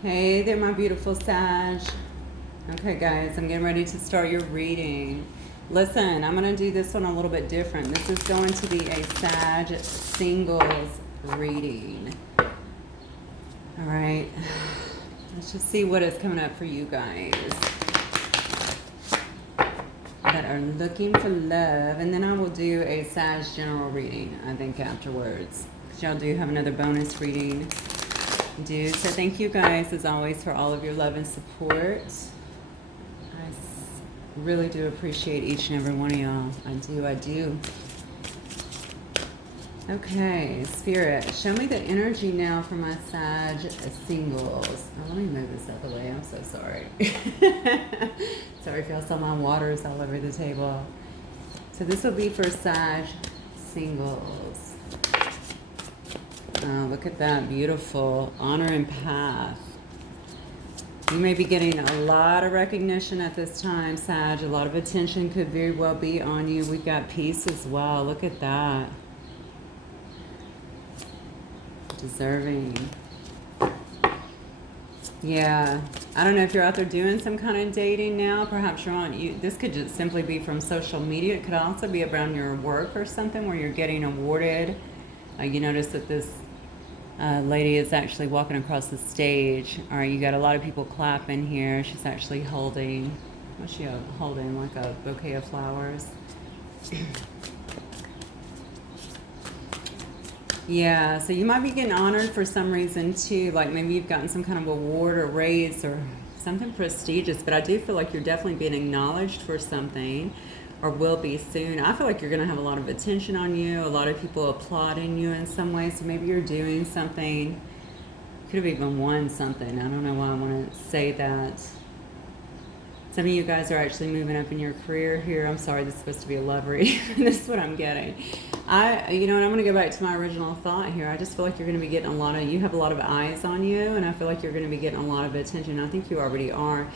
Hey there, my beautiful Sag. Okay, guys, I'm getting ready to start your reading. Listen, I'm going to do this one a little bit different. This is going to be a Sag singles reading. All right, let's just see what is coming up for you guys that are looking for love. And then I will do a Sag general reading, I think, afterwards. Because y'all do have another bonus reading. So thank you guys as always for all of your love and support. Really do appreciate each and every one of y'all. I do. Okay, Spirit, show me the energy now for my Sag singles. Oh, let me move this out of the way. I'm so sorry. Sorry if y'all saw my waters all over the table. So this will be for Sag singles. Oh, look at that, beautiful honor and path. You may be getting a lot of recognition at this time, Sag. A lot of attention could very well be on you. We've got peace as well. Look at that. Deserving. Yeah. I don't know if you're out there doing some kind of dating now. Perhaps you're on. This could just simply be from social media. It could also be around your work or something where you're getting awarded. You notice that this lady is actually walking across the stage. All right, you got a lot of people clapping here. She's actually holding, what's she holding? Like a bouquet of flowers. Yeah, so you might be getting honored for some reason too. Like maybe you've gotten some kind of award or raise or something prestigious. But I do feel like you're definitely being acknowledged for something, or will be soon. I feel like you're going to have a lot of attention on you, a lot of people applauding you in some way. So maybe you're doing something, could have even won something. I don't know why I want to say that. Some of you guys are actually moving up in your career here. I'm sorry, this is supposed to be a love reading. This is what I'm getting. You know what, I'm going to go back to my original thought here. I just feel like you're going to be getting you have a lot of eyes on you, and I feel like you're going to be getting a lot of attention. I think you already are.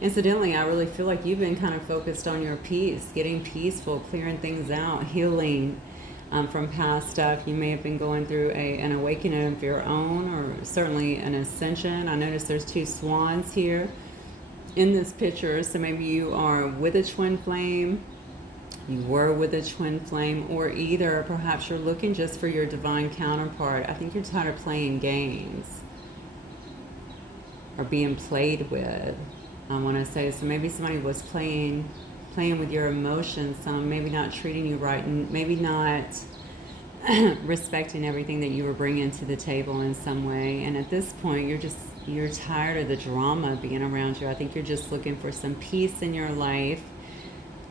Incidentally, I really feel like you've been kind of focused on your peace, getting peaceful, clearing things out, healing from past stuff. You may have been going through an awakening of your own, or certainly an ascension. I notice there's 2 swans here in this picture. So maybe you are with a twin flame, you were with a twin flame, or either perhaps you're looking just for your divine counterpart. I think you're tired of playing games or being played with. I want to say, so maybe somebody was playing with your emotions, maybe not treating you right, and maybe not respecting everything that you were bringing to the table in some way. And at this point, you're tired of the drama being around you. I think you're just looking for some peace in your life.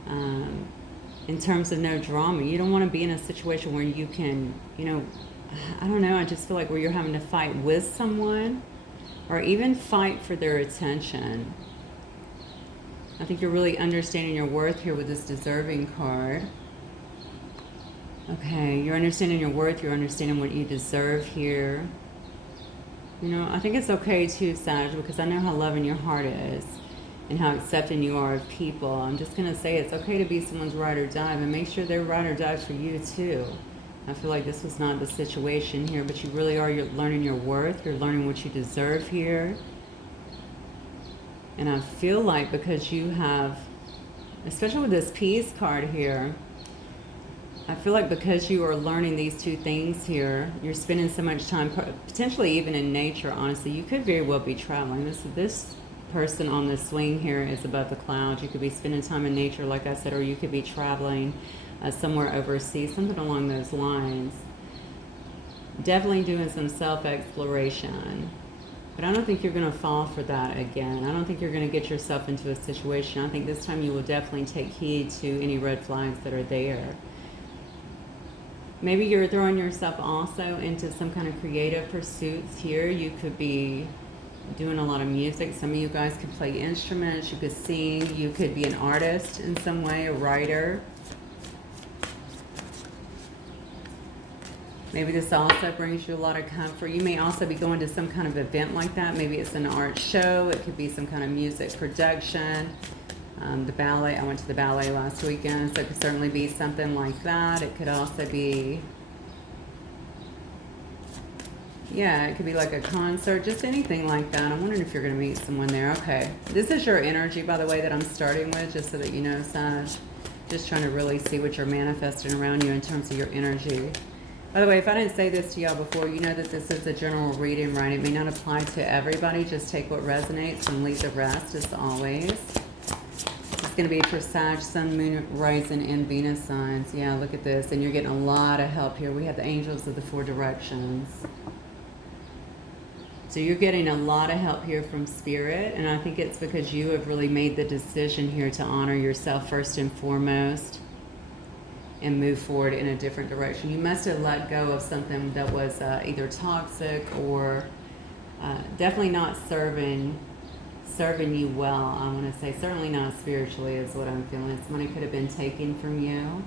In terms of no drama, you don't want to be in a situation where you can, I don't know, I just feel like where you're having to fight with someone, or even fight for their attention. I think you're really understanding your worth here with this deserving card. Okay, you're understanding your worth. You're understanding what you deserve here. I think it's okay too, Sag, because I know how loving your heart is and how accepting you are of people. I'm just going to say it's okay to be someone's ride or die, and make sure they're ride or die for you too. I feel like this was not the situation here, but you really are. You're learning your worth. You're learning what you deserve here. And I feel like because you have, especially with this peace card here, I feel like because you are learning these 2 things here, you're spending so much time, potentially even in nature, honestly. You could very well be traveling. This person on the swing here is above the clouds. You could be spending time in nature, like I said, or you could be traveling somewhere overseas, something along those lines. Definitely doing some self-exploration. But I don't think you're going to fall for that again. I don't think you're going to get yourself into a situation. I think this time you will definitely take heed to any red flags that are there. Maybe you're throwing yourself also into some kind of creative pursuits here. You could be doing a lot of music. Some of you guys could play instruments. You could sing. You could be an artist in some way, a writer. Maybe this also brings you a lot of comfort. You may also be going to some kind of event like that. Maybe it's an art show. It could be some kind of music production. The ballet, I went to the ballet last weekend, so it could certainly be something like that. It could also be Yeah, it could be like a concert, just anything like that. I'm wondering if you're going to meet someone there. Okay. This is your energy, by the way, that I'm starting with, just so that you know, Sag. Just trying to really see what you're manifesting around you in terms of your energy. By the way, if I didn't say this to y'all before, you know that this is a general reading, right? It may not apply to everybody. Just take what resonates and leave the rest, as always. It's going to be for Sag, Sun, Moon, Rising, and Venus signs. Yeah, look at this. And you're getting a lot of help here. We have the angels of the 4 directions. So you're getting a lot of help here from Spirit. And I think it's because you have really made the decision here to honor yourself first and foremost and move forward in a different direction. You must have let go of something that was either toxic or definitely not serving you well. I want to say certainly not spiritually is what I'm feeling. Somebody could have been taken from you.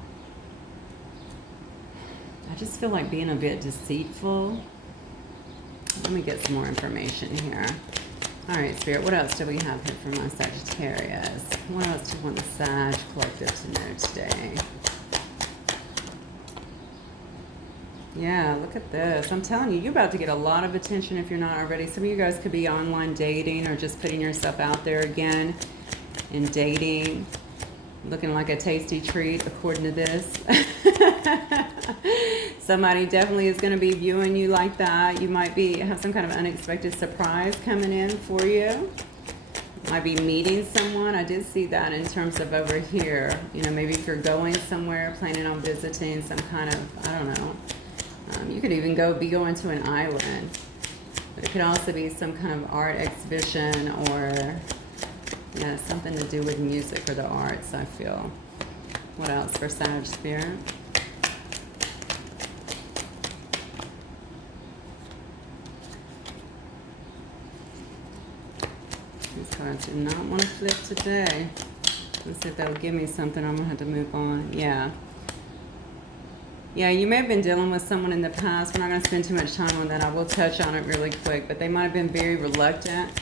I just feel like being a bit deceitful. Let me get some more information here. All right, Spirit, what else do we have here for my Sagittarius? What else do you want the Sag Collective to know today? Yeah, look at this. I'm telling you, you're about to get a lot of attention if you're not already. Some of you guys could be online dating or just putting yourself out there again and dating. Looking like a tasty treat, according to this. Somebody definitely is going to be viewing you like that. You might have some kind of unexpected surprise coming in for you. Might be meeting someone. I did see that in terms of over here. You know, maybe if you're going somewhere, planning on visiting some kind of, I don't know. You could even be going to an island. But it could also be some kind of art exhibition or, yeah, something to do with music or the arts, I feel. What else for Sag Spirit? These cards do not want to flip today. Let's see if that'll give me something. I'm going to have to move on. Yeah. Yeah, you may have been dealing with someone in the past. We're not going to spend too much time on that. I will touch on it really quick. But they might have been very reluctant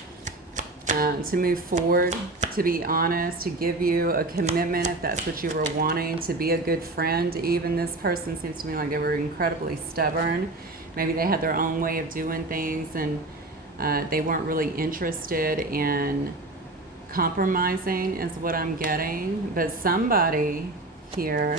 to move forward, to be honest, to give you a commitment if that's what you were wanting, to be a good friend. Even this person seems to me like they were incredibly stubborn. Maybe they had their own way of doing things and they weren't really interested in compromising is what I'm getting. But somebody here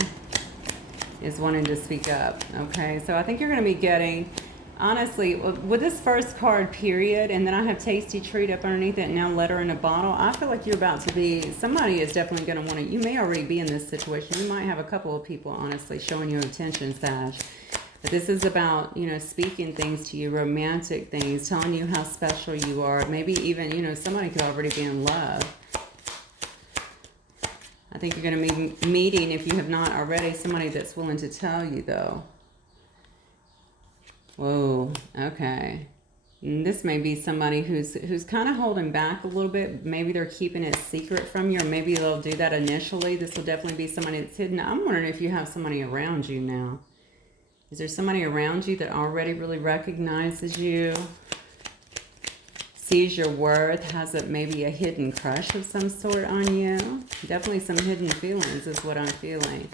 is wanting to speak up, okay? So I think you're going to be getting, honestly, with this first card, period, and then I have tasty treat up underneath it, and now letter in a bottle, I feel like you're about to be, somebody is definitely going to want to, you may already be in this situation. You might have a couple of people, honestly, showing you attention, Sag. But this is about, you know, speaking things to you, romantic things, telling you how special you are. Maybe even, you know, somebody could already be in love. I think you're going to be meeting, if you have not already, somebody that's willing to tell you, though. Whoa, okay. And this may be somebody who's kind of holding back a little bit. Maybe they're keeping it secret from you, or maybe they'll do that initially. This will definitely be somebody that's hidden. I'm wondering if you have somebody around you now. Is there somebody around you that already really recognizes you? Sees your worth, has maybe a hidden crush of some sort on you. Definitely some hidden feelings is what I'm feeling.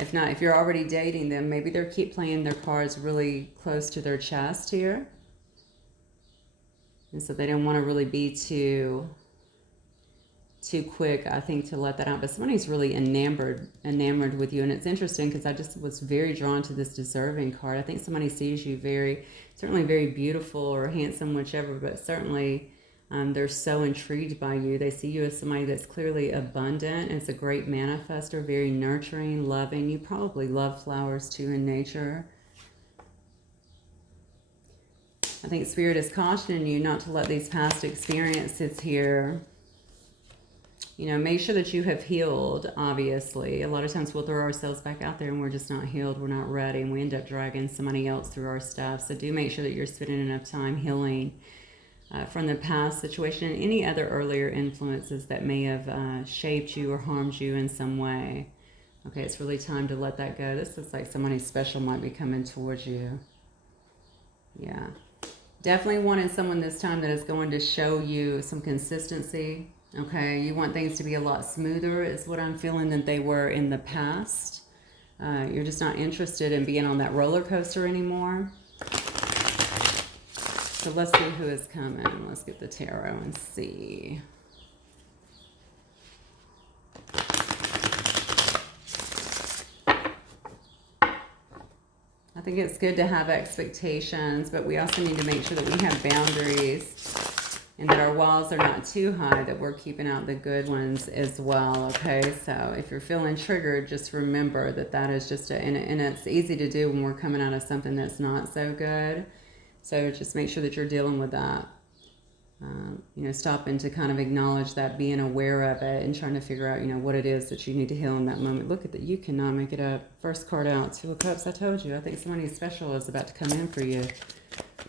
If not, if you're already dating them, maybe they keep playing their cards really close to their chest here. And so they don't want to really be too quick, I think, to let that out. But somebody's really enamored with you. And it's interesting because I just was very drawn to this deserving card. I think somebody sees you certainly very beautiful or handsome, whichever, but certainly they're so intrigued by you. They see you as somebody that's clearly abundant. It's a great manifester, very nurturing, loving. You probably love flowers too in nature. I think Spirit is cautioning you not to let these past experiences here, you know, make sure that you have healed, obviously. A lot of times we'll throw ourselves back out there and we're just not healed, we're not ready, and we end up dragging somebody else through our stuff. So do make sure that you're spending enough time healing from the past situation and any other earlier influences that may have shaped you or harmed you in some way. Okay, it's really time to let that go. This looks like somebody special might be coming towards you. Yeah. Definitely wanting someone this time that is going to show you some consistency. Okay, you want things to be a lot smoother is what I'm feeling than they were in the past. You're just not interested in being on that roller coaster anymore. so let's see who is coming. Let's get the tarot and see. I think it's good to have expectations, but we also need to make sure that we have boundaries and that our walls are not too high, that we're keeping out the good ones as well, okay? So if you're feeling triggered, just remember that that is just and it's easy to do when we're coming out of something that's not so good. So just make sure that you're dealing with that. You know, stopping to kind of acknowledge that, being aware of it, and trying to figure out, you know, what it is that you need to heal in that moment. Look at that. You cannot make it up. First card out, Two of Cups. I told you. I think somebody special is about to come in for you.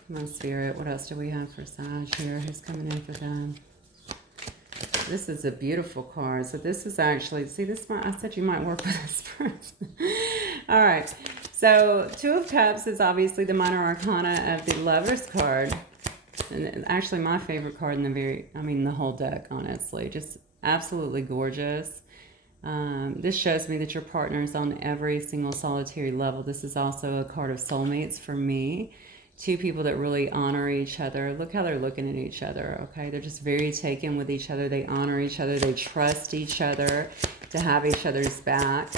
Come on, Spirit. What else do we have for Sag here? Who's coming in for them? This is a beautiful card. So this is actually, see, this might, I said you might work with this person. All right. So Two of Cups is obviously the minor arcana of the Lover's card. And actually my favorite card in the whole deck, honestly. Just absolutely gorgeous. This shows me that your partner is on every single solitary level. This is also a card of soulmates for me. Two people that really honor each other. Look how they're looking at each other, okay? They're just very taken with each other. They honor each other. They trust each other to have each other's back,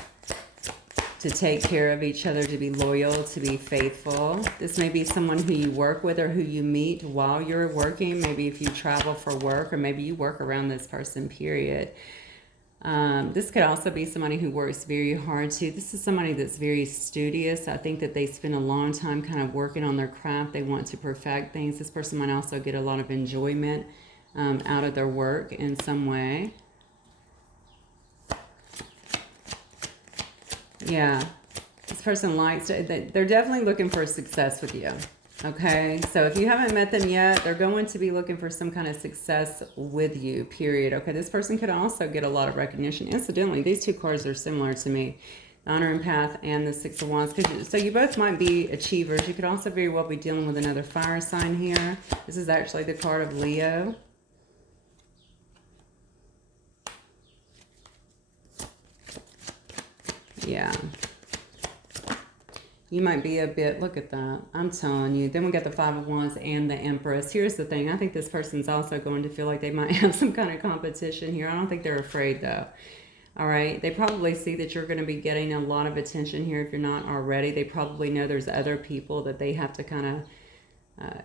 to take care of each other, to be loyal, to be faithful. This may be someone who you work with or who you meet while you're working. Maybe if you travel for work, or maybe you work around this person, period. This could also be somebody who works very hard too. This is somebody that's very studious. I think that they spend a long time kind of working on their craft. They want to perfect things. This person might also get a lot of enjoyment out of their work in some way. Yeah, this person likes to, they're definitely looking for success with you. Okay, so if you haven't met them yet, they're going to be looking for some kind of success with you, period. Okay, this person could also get a lot of recognition. Incidentally, these two cards are similar to me, the Honor and Path and the Six of Wands. So you both might be achievers. You could also very well be dealing with another fire sign here. This is actually the card of Leo. Yeah. You might be a bit, look at that. I'm telling you. Then we got the Five of Wands and the Empress. Here's the thing. I think this person's also going to feel like they might have some kind of competition here. I don't think they're afraid though. All right. They probably see that you're going to be getting a lot of attention here if you're not already. They probably know there's other people that they have to kind of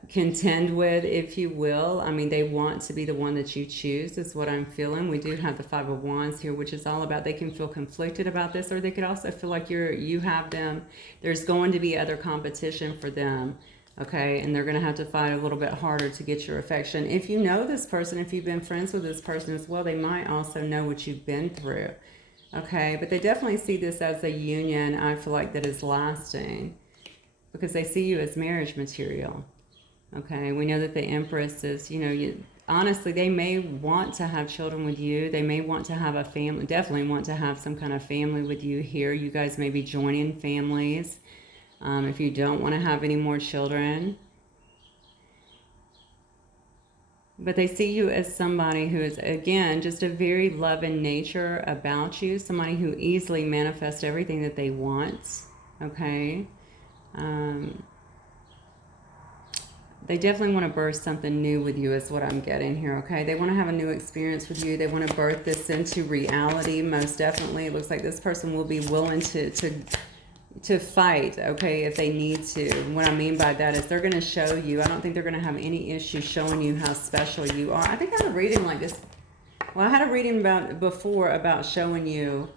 contend with, if you will. I mean, they want to be the one that you choose, is what I'm feeling. We do have the Five of Wands here, which is all about, they can feel conflicted about this, or they could also feel like you have them. There's going to be other competition for them, okay? And they're going to have to fight a little bit harder to get your affection. If you know this person, if you've been friends with this person as well, they might also know what you've been through, okay? But they definitely see this as a union, I feel like, that is lasting, because they see you as marriage material. Okay, we know that the Empress is, you know, honestly, they may want to have children with you. They may want to have a family, definitely want to have some kind of family with you here. You guys may be joining families if you don't want to have any more children. But they see you as somebody who is, again, just a very loving nature about you. Somebody who easily manifests everything that they want, okay? They definitely want to birth something new with you, is what I'm getting here, okay? They want to have a new experience with you. They want to birth this into reality, most definitely. It looks like this person will be willing to fight, okay, if they need to. What I mean by that is they're going to show you. I don't think they're going to have any issue showing you how special you are. I think I had a reading like this. Well, I had a reading before about showing you.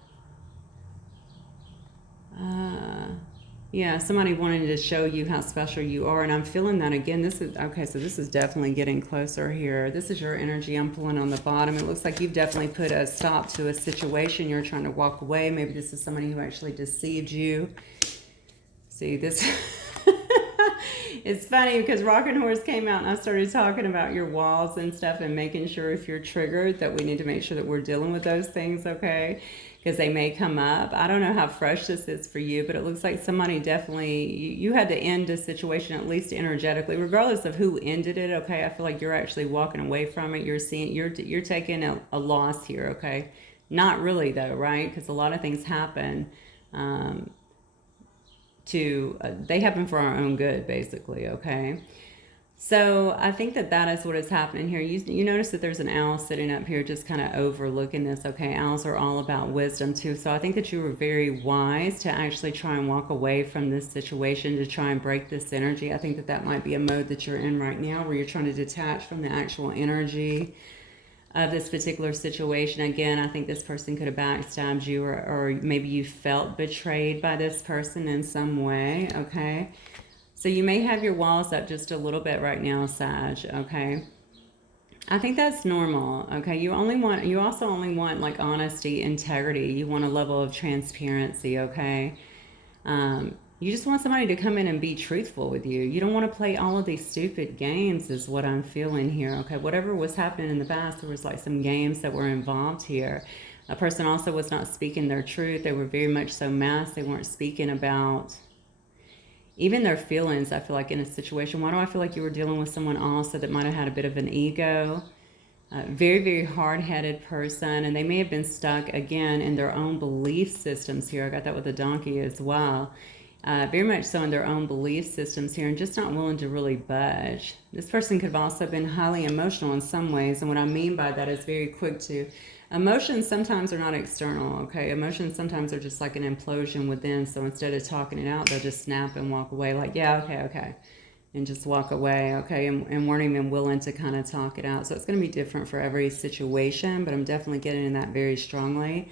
Yeah, somebody wanted to show you how special you are, and I'm feeling that again. This is, okay, so this is definitely getting closer here. This is your energy I'm pulling on the bottom. It looks like you've definitely put a stop to a situation. You're trying to walk away. Maybe this is somebody who actually deceived you. See, this... It's funny because Rockin' Horse came out and I started talking about your walls and stuff and making sure if you're triggered that we need to make sure that we're dealing with those things, okay? Because they may come up. I don't know how fresh this is for you, but it looks like somebody definitely, you had to end a situation, at least energetically, regardless of who ended it, okay? I feel like you're actually walking away from it. You're seeing, you're taking a loss here, okay? Not really though, right? Because a lot of things happen they happen for our own good, basically, okay? So I think that that is what is happening here. You notice that there's an owl sitting up here just kind of overlooking this. Okay, owls are all about wisdom too. So I think that you were very wise to actually try and walk away from this situation, to try and break this energy. I think that that might be a mode that you're in right now, where you're trying to detach from the actual energy of this particular situation. Again, I think this person could have backstabbed you, or maybe you felt betrayed by this person in some way. Okay, so you may have your walls up just a little bit right now, Sag, okay? I think that's normal, okay? You also only want like honesty, integrity. You want a level of transparency, okay? You just want somebody to come in and be truthful with you. You don't want to play all of these stupid games, is what I'm feeling here, okay? Whatever was happening in the past, there was like some games that were involved here. A person also was not speaking their truth. They were very much so masked. They weren't speaking about even their feelings. I feel like in a situation, why do I feel like you were dealing with someone also that might have had a bit of an ego? Very, very hard-headed person, and they may have been stuck again in their own belief systems here. I got that with the donkey as well. Very much so in their own belief systems here, and just not willing to really budge. This person could have also been highly emotional in some ways, and what I mean by that is very quick to. Emotions sometimes are not external, okay? Emotions sometimes are just like an implosion within, so instead of talking it out, they'll just snap and walk away like, yeah, okay, okay, and just walk away, okay, and weren't even willing to kind of talk it out. So it's going to be different for every situation, but I'm definitely getting in that very strongly.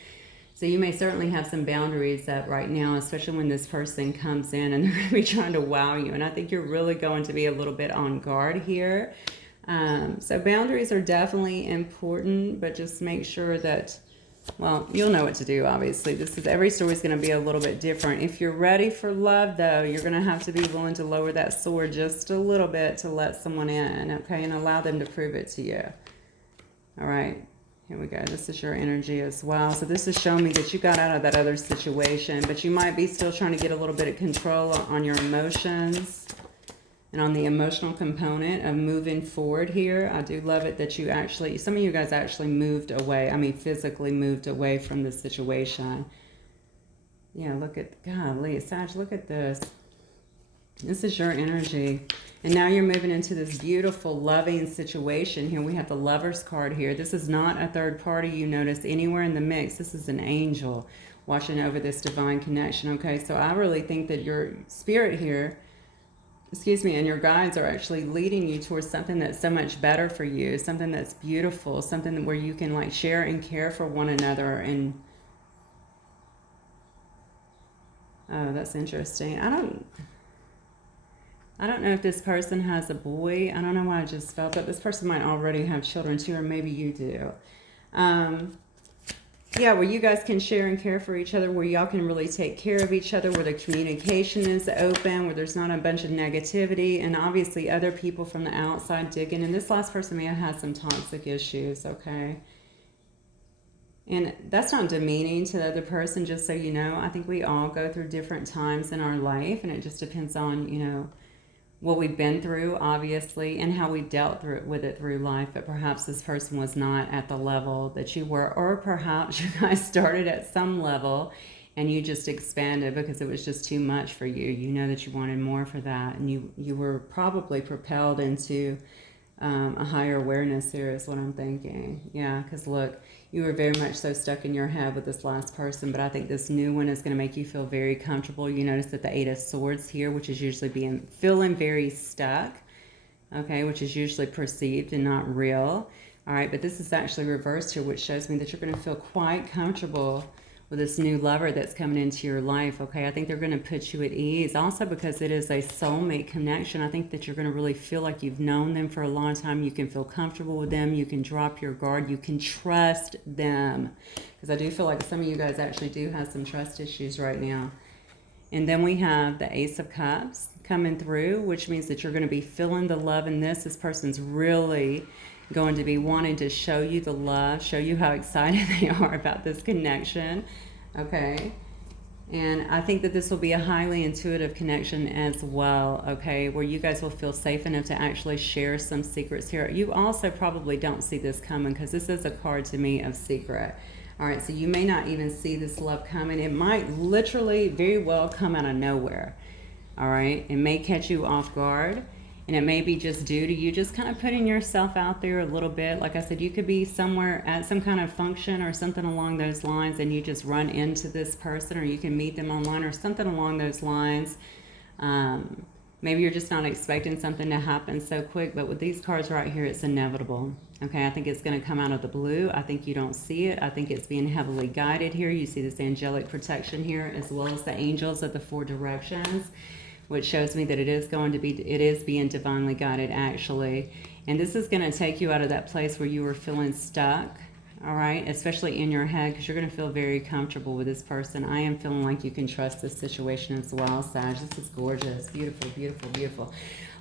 So you may certainly have some boundaries up right now, especially when this person comes in and they're going to be trying to wow you. And I think you're really going to be a little bit on guard here. So boundaries are definitely important, but just make sure that, well, you'll know what to do, obviously. Every story is going to be a little bit different. If you're ready for love, though, you're going to have to be willing to lower that sword just a little bit to let someone in, okay, and allow them to prove it to you. All right. Here we go. This is your energy as well. So this is showing me that you got out of that other situation, but you might be still trying to get a little bit of control on your emotions and on the emotional component of moving forward here. I do love it that some of you guys actually moved away. I mean, physically moved away from the situation. Yeah, look at, golly, Sag, look at this. This is your energy. And now you're moving into this beautiful, loving situation here. We have the Lover's card here. This is not a third party, you notice, anywhere in the mix. This is an angel watching over this divine connection, okay? So I really think that your spirit here, and your guides are actually leading you towards something that's so much better for you, something that's beautiful, something where you can like share and care for one another. And oh, that's interesting. I don't know if this person has a boy. I don't know why I just felt that. This person might already have children too, or maybe you do. Yeah, where you guys can share and care for each other, where y'all can really take care of each other, where the communication is open, where there's not a bunch of negativity, and obviously other people from the outside digging. And this last person may have had some toxic issues, okay? And that's not demeaning to the other person, just so you know. I think we all go through different times in our life, and it just depends on, what we've been through, obviously, and how we've dealt with it through life. But perhaps this person was not at the level that you were, or perhaps you guys started at some level and you just expanded because it was just too much for you. You know that you wanted more for that, and you were probably propelled into a higher awareness here is what I'm thinking. Yeah, because look, you were very much so stuck in your head with this last person, but I think this new one is going to make you feel very comfortable. You notice that the Eight of Swords here, which is usually feeling very stuck, okay, which is usually perceived and not real. All right, but this is actually reversed here, which shows me that you're going to feel quite comfortable with this new lover that's coming into your life, okay? I think they're going to put you at ease. Also, because it is a soulmate connection, I think that you're going to really feel like you've known them for a long time. You can feel comfortable with them. You can drop your guard. You can trust them. Because I do feel like some of you guys actually do have some trust issues right now. And then we have the Ace of Cups coming through, which means that you're going to be feeling the love in this. This person's really going to be wanting to show you the love, show you how excited they are about this connection, okay? And I think that this will be a highly intuitive connection as well, okay, where you guys will feel safe enough to actually share some secrets here. You also probably don't see this coming because this is a card to me of secret. All right, so you may not even see this love coming. It might literally very well come out of nowhere, all right? It may catch you off guard. And it may be just due to you just kind of putting yourself out there a little bit. Like I said, you could be somewhere at some kind of function or something along those lines, and you just run into this person, or you can meet them online or something along those lines. Maybe you're just not expecting something to happen so quick, but with these cards right here, it's inevitable. Okay, I think it's going to come out of the blue. I think you don't see it. I think it's being heavily guided here. You see this angelic protection here, as well as the angels of the 4 directions, which shows me that it is being divinely guided, actually. And this is going to take you out of that place where you were feeling stuck, all right, especially in your head, because you're going to feel very comfortable with this person. I am feeling like you can trust this situation as well, Sag. This is gorgeous. Beautiful, beautiful, beautiful.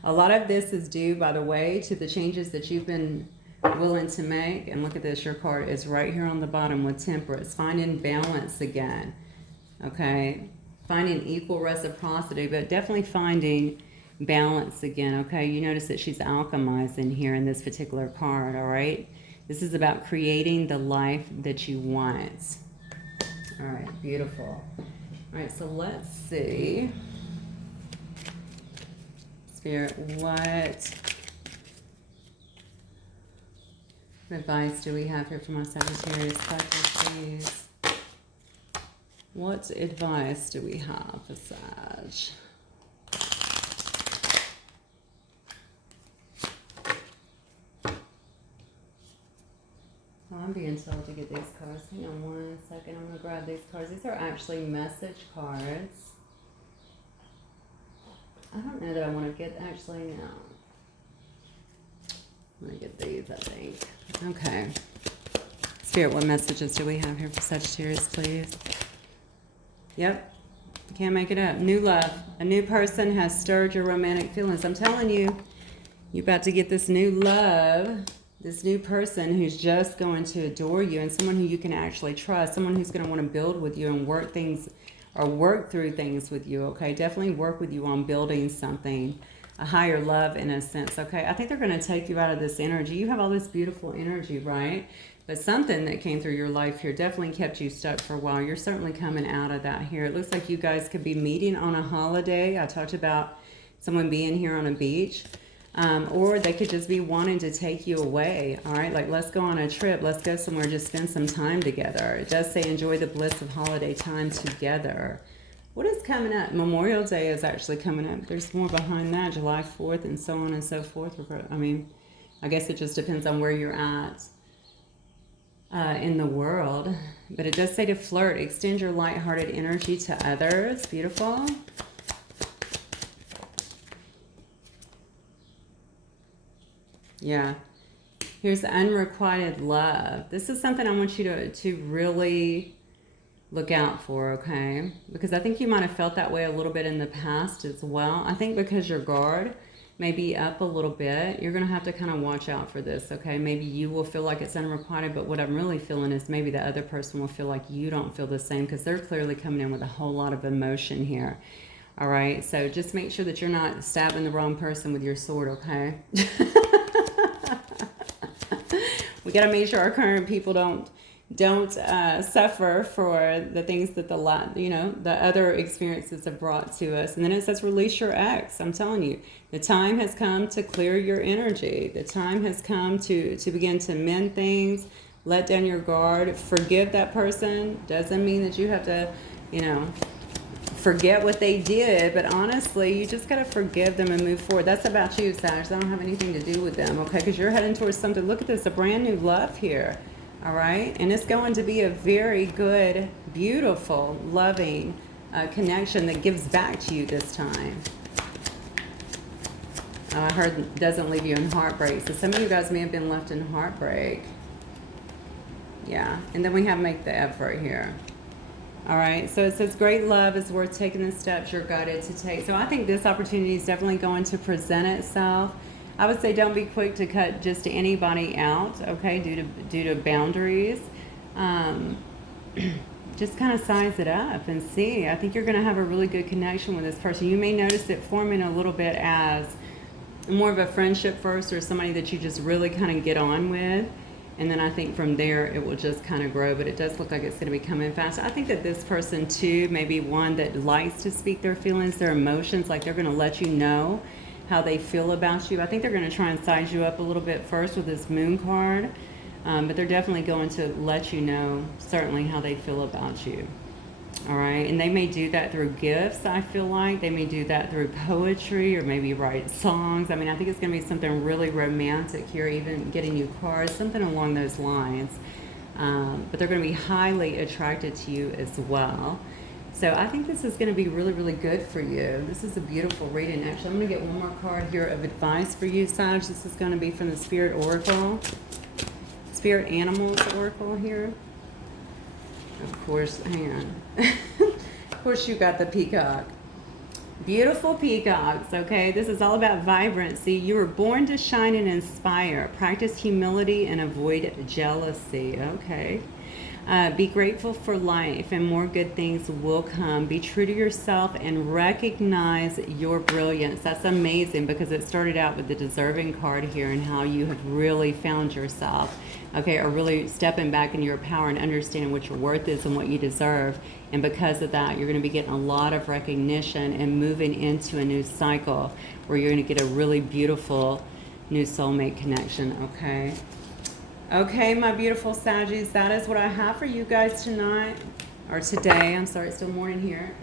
A lot of this is due, by the way, to the changes that you've been willing to make. And look at this, your card is right here on the bottom with Temperance, finding balance again, okay, finding equal reciprocity, but definitely finding balance again, okay. You notice that she's alchemizing here in this particular card, all right. This is about creating the life that you want. All right, beautiful. All right, so let's see, Spirit, what advice do we have here for my Sagittarius please? What advice do we have for Sag? I'm being told to get these cards. Hang on one second. I'm going to grab these cards. These are actually message cards. I don't know that I want to get, actually, no. I'm going to get these, I think. Okay. Spirit, what messages do we have here for Sagittarius, please? Yep. Can't make it up. New love. A new person has stirred your romantic feelings. I'm telling you, you're about to get this new love. This new person who's just going to adore you, and someone who you can actually trust, someone who's going to want to build with you and work things or work through things with you, okay? Definitely work with you on building something, a higher love in a sense, okay? I think they're going to take you out of this energy. You have all this beautiful energy, right? But something that came through your life here definitely kept you stuck for a while. You're certainly coming out of that here. It looks like you guys could be meeting on a holiday. I talked about someone being here on a beach. Or they could just be wanting to take you away, all right? Like, let's go on a trip. Let's go somewhere, just spend some time together. It does say enjoy the bliss of holiday time together. What is coming up? Memorial Day is actually coming up. There's more behind that, July 4th and so on and so forth. I mean, I guess it just depends on where you're at in the world. But it does say to flirt, extend your lighthearted energy to others. Beautiful. Yeah. Here's unrequited love. This is something I want you to really look out for, okay? Because I think you might have felt that way a little bit in the past as well. I think because your guard may be up a little bit, you're going to have to kind of watch out for this, okay? Maybe you will feel like it's unrequited, but what I'm really feeling is maybe the other person will feel like you don't feel the same, because they're clearly coming in with a whole lot of emotion here. All right? So just make sure that you're not stabbing the wrong person with your sword, okay? We got to make sure our current people don't suffer for the things that the other experiences have brought to us. And then it says release your ex. I'm telling you, the time has come to clear your energy. The time has come to begin to mend things, let down your guard, forgive that person. Doesn't mean that you have to, forget what they did, but honestly, you just got to forgive them and move forward. That's about you, Sag. I don't have anything to do with them, okay? Because you're heading towards something. Look at this, a brand new love here, all right? And it's going to be a very good, beautiful, loving connection that gives back to you this time. I heard doesn't leave you in heartbreak. So some of you guys may have been left in heartbreak. Yeah, and then we have make the effort here. All right, so it says great love is worth taking the steps you're guided to take. So I think this opportunity is definitely going to present itself. I would say don't be quick to cut just anybody out, okay, due to boundaries. Just kind of size it up and see. I think you're going to have a really good connection with this person. You may notice it forming a little bit as more of a friendship first, or somebody that you just really kind of get on with. And then I think from there, it will just kind of grow. But it does look like it's going to be coming fast. I think that this person, too, may be one that likes to speak their feelings, their emotions. Like, they're going to let you know how they feel about you. I think they're going to try and size you up a little bit first with this moon card, but they're definitely going to let you know certainly how they feel about you. All right, and they may do that through gifts. I feel like they may do that through poetry or maybe write songs. I mean, I think it's going to be something really romantic here, even getting you cards, something along those lines. But they're going to be highly attracted to you as well. So I think this is going to be really, really good for you. This is a beautiful reading. Actually, I'm going to get one more card here of advice for you, Sag. This is going to be from the Spirit Oracle, Spirit Animals Oracle here. Of course, hang on. Of course, you got the peacock. Beautiful peacocks, okay? This is all about vibrancy. You were born to shine and inspire. Practice humility and avoid jealousy, okay? Be grateful for life and more good things will come. Be true to yourself and recognize your brilliance. That's amazing because it started out with the deserving card here and how you have really found yourself, okay, or really stepping back into your power and understanding what your worth is and what you deserve. And because of that, you're going to be getting a lot of recognition and moving into a new cycle where you're going to get a really beautiful new soulmate connection, okay? Okay, my beautiful Saggies, that is what I have for you guys tonight, or today. I'm sorry, it's still morning here.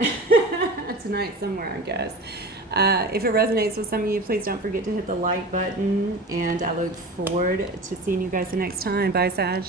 Tonight somewhere, I guess. If it resonates with some of you, please don't forget to hit the like button, and I look forward to seeing you guys the next time. Bye, Sag.